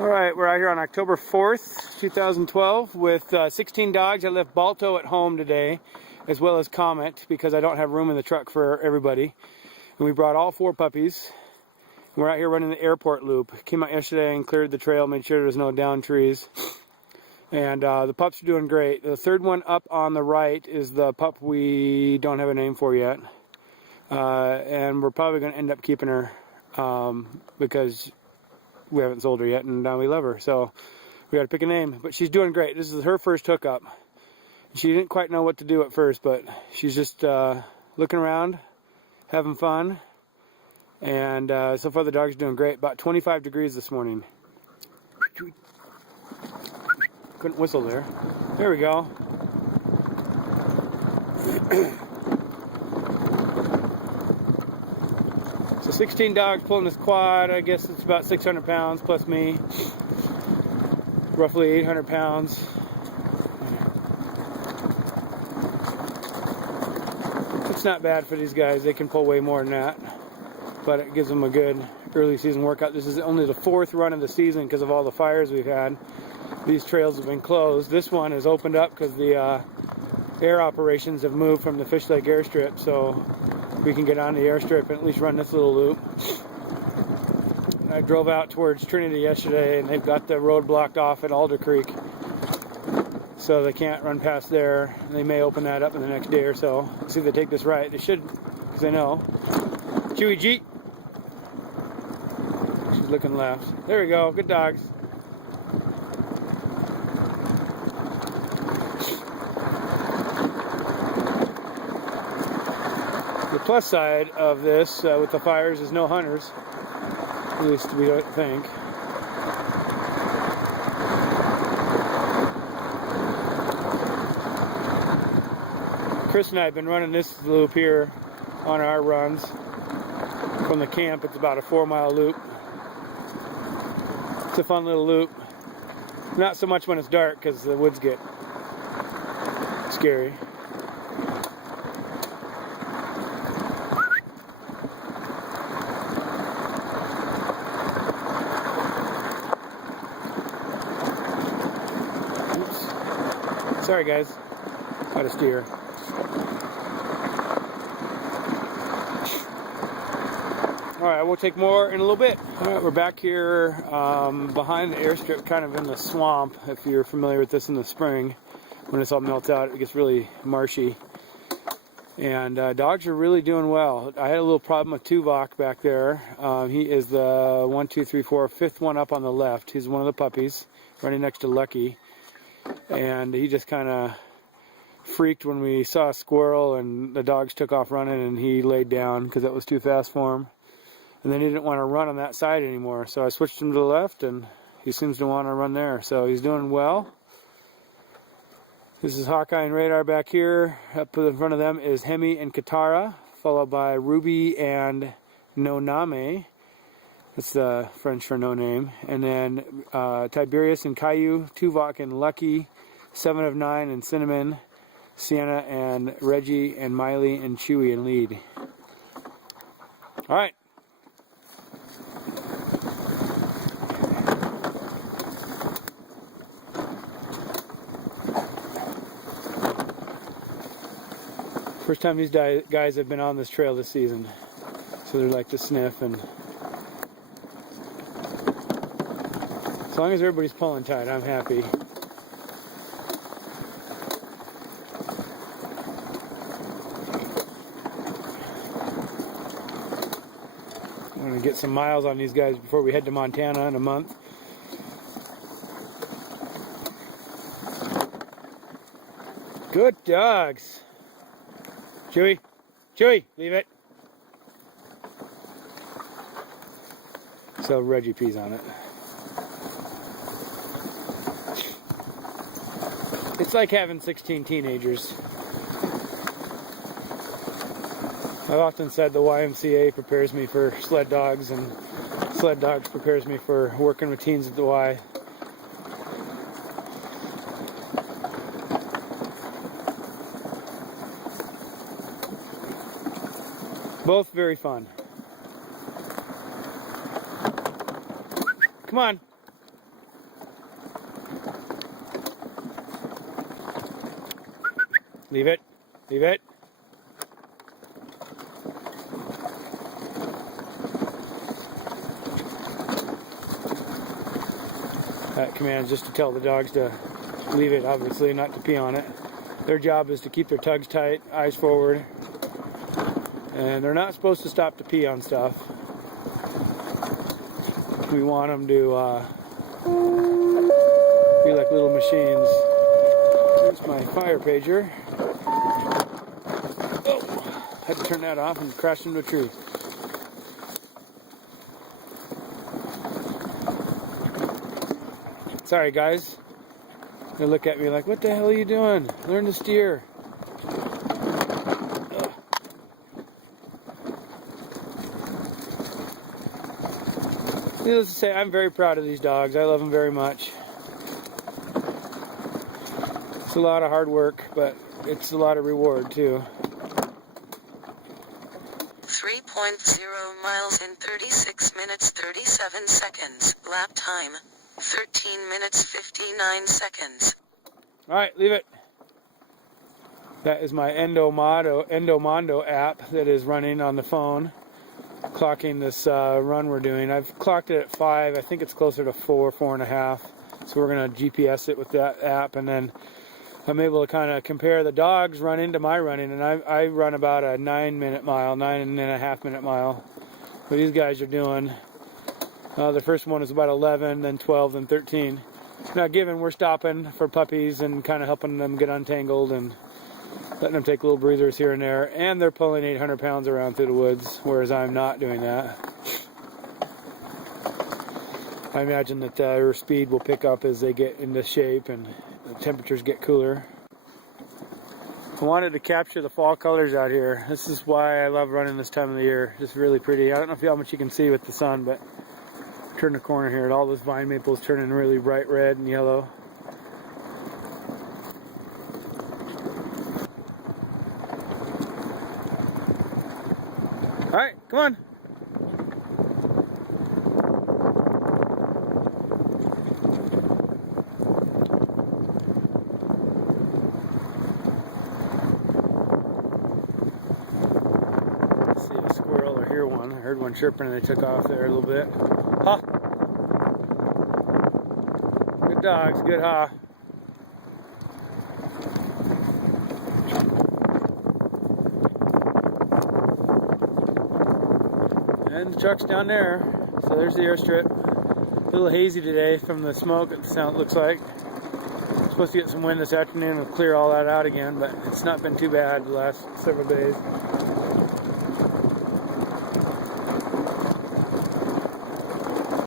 Alright, we're out here on October 4th, 2012 with 16 dogs. I left Balto at home today, as well as Comet, because I don't have room in the truck for everybody. And we brought all 4 puppies. We're out here running the airport loop. Came out yesterday and cleared the trail, made sure there's no down trees. And the pups are doing great. The third one up on the right is the pup we don't have a name for yet. And we're probably going to end up keeping her because we haven't sold her yet, and we love her, so we got to pick a name. But she's doing great. This is her first hookup. She didn't quite know what to do at first, but she's just looking around, having fun, and so far the dog's doing great. About 25 degrees this morning. Couldn't whistle there. There we go. So 16 dogs pulling this quad. I guess it's about 600 pounds plus me. Roughly 800 pounds. It's not bad for these guys. They can pull way more than that. But it gives them a good early season workout. This is only the 4th run of the season because of all the fires we've had. These trails have been closed. This one is opened up because the air operations have moved from the Fish Lake airstrip, so we can get on the airstrip and at least run this little loop. I drove out towards Trinity yesterday, and they've got the road blocked off at Alder Creek, so they can't run past there. They may open that up in the next day or so. Let's see if they take this right. They should, because they know. Chewy G. She's looking left. There we go. Good dogs. The plus side of this with the fires is no hunters, at least we don't think. Chris and I have been running this loop here on our runs from the camp. It's about a 4-mile loop. It's a fun little loop. Not so much when it's dark because the woods get scary. Sorry guys, how to steer. Alright, we'll take more in a little bit. Alright, we're back here behind the airstrip, kind of in the swamp. If you're familiar with this in the spring, when this all melts out, it gets really marshy. And dogs are really doing well. I had a little problem with Tuvok back there. He is the 1, 2, 3, 4, 5th one up on the left. He's one of the puppies, running next to Lucky. And he just kind of freaked when we saw a squirrel and the dogs took off running, and he laid down because that was too fast for him. And then he didn't want to run on that side anymore, so I switched him to the left, and he seems to want to run there. So he's doing well. This is Hawkeye and Radar back here. Up in front of them is Hemi and Katara, followed by Ruby and Noname. That's the French for no name. And then Tiberius and Caillou, Tuvok and Lucky, 7 of 9 and Cinnamon, Sienna and Reggie and Miley and Chewy and Lead. Alright. First time these guys have been on this trail this season. So they're like to sniff, and as long as everybody's pulling tight, I'm happy. I'm going to get some miles on these guys before we head to Montana in a month. Good dogs. Chewy, Chewy, leave it. So Reggie pees on it. It's like having 16 teenagers. I've often said the YMCA prepares me for sled dogs, and sled dogs prepares me for working with teens at the Y. Both very fun. Come on. Leave it. Leave it. That command is just to tell the dogs to leave it, obviously, not to pee on it. Their job is to keep their tugs tight, eyes forward, and they're not supposed to stop to pee on stuff. We want them to be like little machines. There's my fire pager. Oh, had to turn that off and crashed into a tree. Sorry guys. They look at me like, what the hell are you doing? Learn to steer. Ugh. Needless to say, I'm very proud of these dogs. I love them very much. It's a lot of hard work, but it's a lot of reward too. 3.0 miles in 36 minutes 37 seconds. Lap time 13 minutes 59 seconds. Alright, leave it. That is my Endomondo app that is running on the phone, clocking this run we're doing. I've clocked it at 5. I think it's closer to 4, 4.5. So we're going to GPS it with that app, and then I'm able to kind of compare the dogs running to my running. And I run about a 9-minute mile, 9.5-minute mile. What these guys are doing. The first one is about 11, then 12, then 13. Now, given we're stopping for puppies and kind of helping them get untangled and letting them take little breathers here and there, and they're pulling 800 pounds around through the woods, whereas I'm not doing that. I imagine that their speed will pick up as they get into shape and the temperatures get cooler. I wanted to capture the fall colors out here. This is why I love running this time of the year. It's really pretty. I don't know how much you can see with the sun, but turn the corner here and all those vine maples turning really bright red and yellow. Alright, come on. Let's see a squirrel or hear one. I heard one chirping and they took off there a little bit. Ha! Good dogs, good ha. And the truck's down there. So there's the airstrip. A little hazy today from the smoke, it looks like. Supposed to get some wind this afternoon and clear all that out again, but it's not been too bad the last several days.